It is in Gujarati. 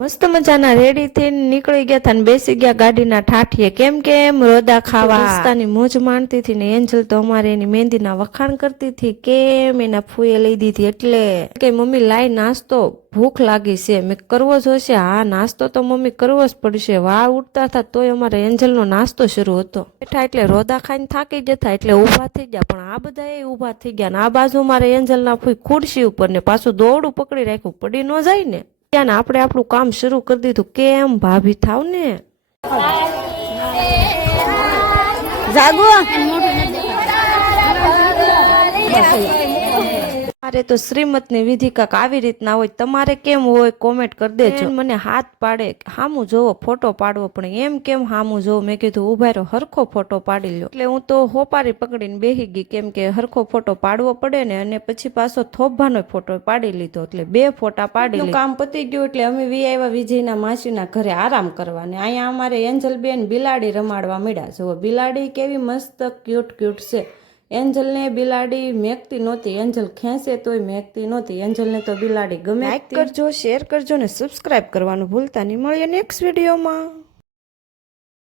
મસ્ત મજાના રેડી થઈને નીકળી ગયા હતા ને બેસી ગયા ગાડીના ઠાઠીએ કેમ કેમ રોદા ખાવા રસ્તાની મોજ માણતી હતી ને એન્જલ તો અમારે એની મહેંદીના વખાણ કરતી હતી કેમ એના ફૂએ લઈ દીધી એટલે કે મમ્મી લાઈ નાસ્તો ભૂખ લાગી છે મેં કરવો જોશે હા નાસ્તો તો મમ્મી કરવો જ પડશે વાળ ઉઠતા હતા તોય અમારે એન્જલનો નાસ્તો શરૂ હતો બેઠા એટલે રોદા ખાઈને થાકી જતા એટલે ઊભા થઈ ગયા પણ આ બધા એ ઊભા થઈ ગયા ને આ બાજુ મારે એન્જલના ફૂઈ ખુરશી ઉપર ને પાછું દોરડું પકડી રાખ્યું પડી ન જાય ને આપણે આપણું કામ શરૂ કરી દીધું કેમ ભાભી થાવ ને જાગો મારે તો શ્રીમતની વિધિ કાક આવી રીતના હોય તમારે કેમ હોય કોમેન્ટ કરી દેજો મને હાથ પાડે હામું જોવો ફોટો પાડવો પણ એમ કેમ હામું જોવો મેં કીધું ઉભા રહ્યો હરખો ફોટો પાડી લ્યો એટલે હું તો હોપારી પકડીને બેહી ગઈ કેમ કે હરખો ફોટો પાડવો પડે ને અને પછી પાછો થોભાનો ફોટો પાડી લીધો એટલે 2 ફોટા પાડી કામ પતી ગયું એટલે અમે વી આવ્યા વિજયના માસીના ઘરે આરામ કરવા ને અહીંયા અમારે એન્જલ બેન બિલાડી રમાડવા મળ્યા જુઓ બિલાડી કેવી મસ્ત ક્યુટ છે એન્જલને બિલાડી મેકતી નહોતી એન્જલ ખેંચે તોય મેકતી નહોતી એન્જલને તો બિલાડી ગમે લાઈક કરજો શેર કરજો ને સબસ્ક્રાઇબ કરવાનું ભૂલતા નહીં મળીએ નેક્સ્ટ વિડીયોમાં।